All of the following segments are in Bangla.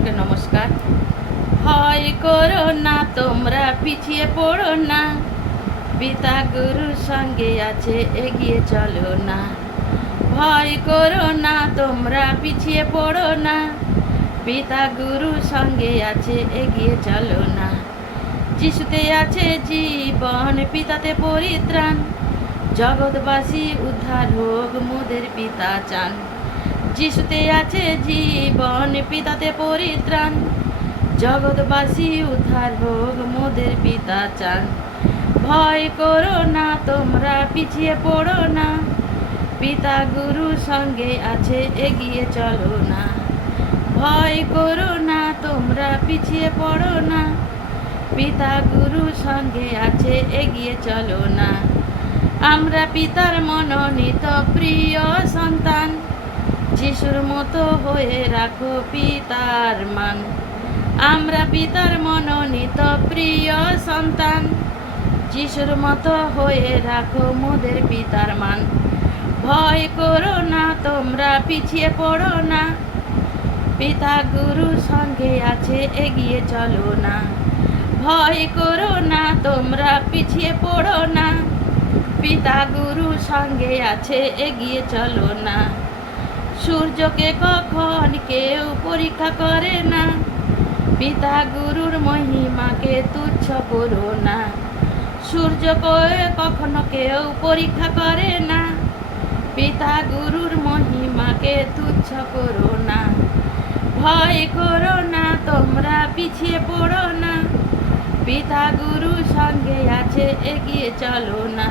সকলকে নমস্কার। ভয় করো না, তোমরা পিছিয়ে পড়ো না, পিতা গুরুর সঙ্গে আছে, এগিয়ে চলো না। ভয় করো না, তোমরা পিছিয়ে পড়ো না, পিতা গুরুর সঙ্গে আছে, এগিয়ে চলো না। যিশুতে আছে জীবন, পিতাতে পরিত্রাণ, জগৎবাসী উদ্ধার হোক, মোদের পিতা চান। যিশুতে আছে জীবন, পিতাতে পরিত্রাণ, জগৎবাসী উদ্ধার হোক, মোদের পিতা চান। ভয় করো না, তোমরা পিছিয়ে পড়ো না, পিতা গুরু সঙ্গে আছে, এগিয়ে চলো না। ভয় করো না, তোমরা পিছিয়ে পড়ো না, পিতা গুরু সঙ্গে আছে, এগিয়ে চলো না। আমরা পিতার মনোনীত প্রিয় সন্তান, যিশুর মতো হয়ে রাখো পিতার মান। আমরা পিতার মনোনীত প্রিয় সন্তান, যিশুর মতো হয়ে রাখো মোদের পিতার মান। ভয় করো না, তোমরা পিছিয়ে পড়ো না, পিতা গুরু সঙ্গে আছে, এগিয়ে চলো না। ভয় করো না, তোমরা পিছিয়ে পড়ো না, পিতা গুরু সঙ্গে আছে, এগিয়ে চলো না। সূর্যকে কখন কেউ পরীক্ষা করে না, পিতা গুরুর মহিমাকে তুচ্ছ করো না। সূর্যকে কখনো কেউ পরীক্ষা করে না, পিতা গুরুর মহিমাকে তুচ্ছ করো না। ভয় করো না, তোমরা পিছিয়ে পড়ো না, পিতা গুরু সঙ্গে আছে, এগিয়ে চলো না।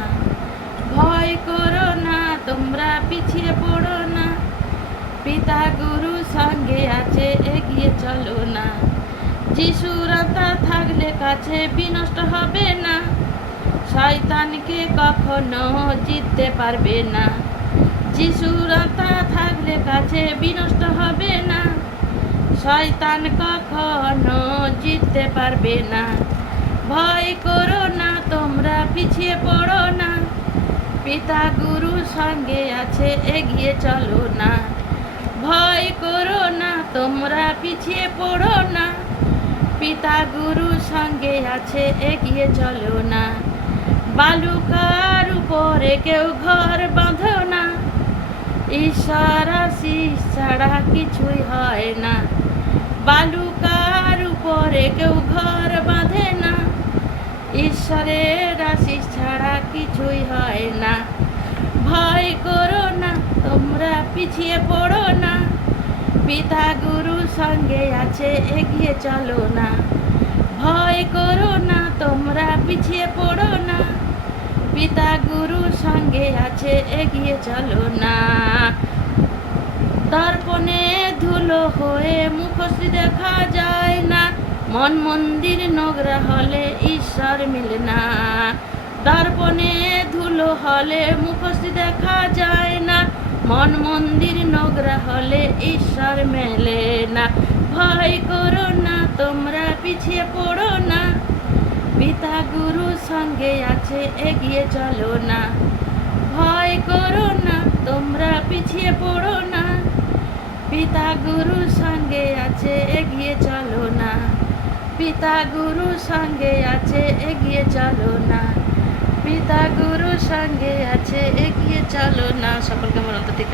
ভয় করো না, তোমরা পিছিয়ে পড়ো না, পিতা গুরু সঙ্গে আছে, এগিয়ে চলো না। যিশুর আত্মা থাকলে কাছে বিনষ্ট হবে না, শয়তানকে কখনো জিততে পারবে না। যিশুর আত্মা থাকলে কাছে বিনষ্ট হবে না, শয়তান কখনো জিততে পারবে না। ভয় করো না, তোমরা পিছিয়ে পড়ো না, পিতা গুরু সঙ্গে আছে, এগিয়ে চলো না। ভয় করো না, তোমরা পিছিয়ে পড়ো না, পিতা গুরু সঙ্গে আছে, এগিয়ে চলো না। বালুকার উপরে কেউ ঘর বাঁধো না, ঈশ্বর আশীষ ছাড়া কিছুই হয় না। বালুকার উপরে কেউ ঘর বাঁধে না, ঈশ্বরের আশীষ ছাড়া কিছুই হয় না। ভয় করো না, তোমরা পিছিয়ে পড়ো না, পিতা গুরু সঙ্গে আছে, এগিয়ে চলো না। ভয় করো না, তোমরা পিছিয়ে পড়ো না, পিতা গুরু সঙ্গে আছে, এগিয়ে চলো না। দর্পণে ধুলো হয়ে মুখশ্রী দেখা যায় না, মন মন্দির নোংরা হলে ঈশ্বর মিলে না। দর্পণে ধুলো হলে মুখশ্রী দেখা যায় না, মন মন্দির নোংরা হলে ঈশ্বর মেলে না। ভয় করো না, তোমরা পিছিয়ে পড়ো না, পিতা গুরু সঙ্গে আছে, এগিয়ে চলো না। ভয় করো না, তোমরা পিছিয়ে পড়ো না, পিতা গুরু সঙ্গে আছে, এগিয়ে চলো না। পিতা গুরু সঙ্গে আছে, এগিয়ে চলো না, পিতা গুরু সঙ্গে আছে, এগিয়ে চলো না। সকলকে আমার অন্তর থেকে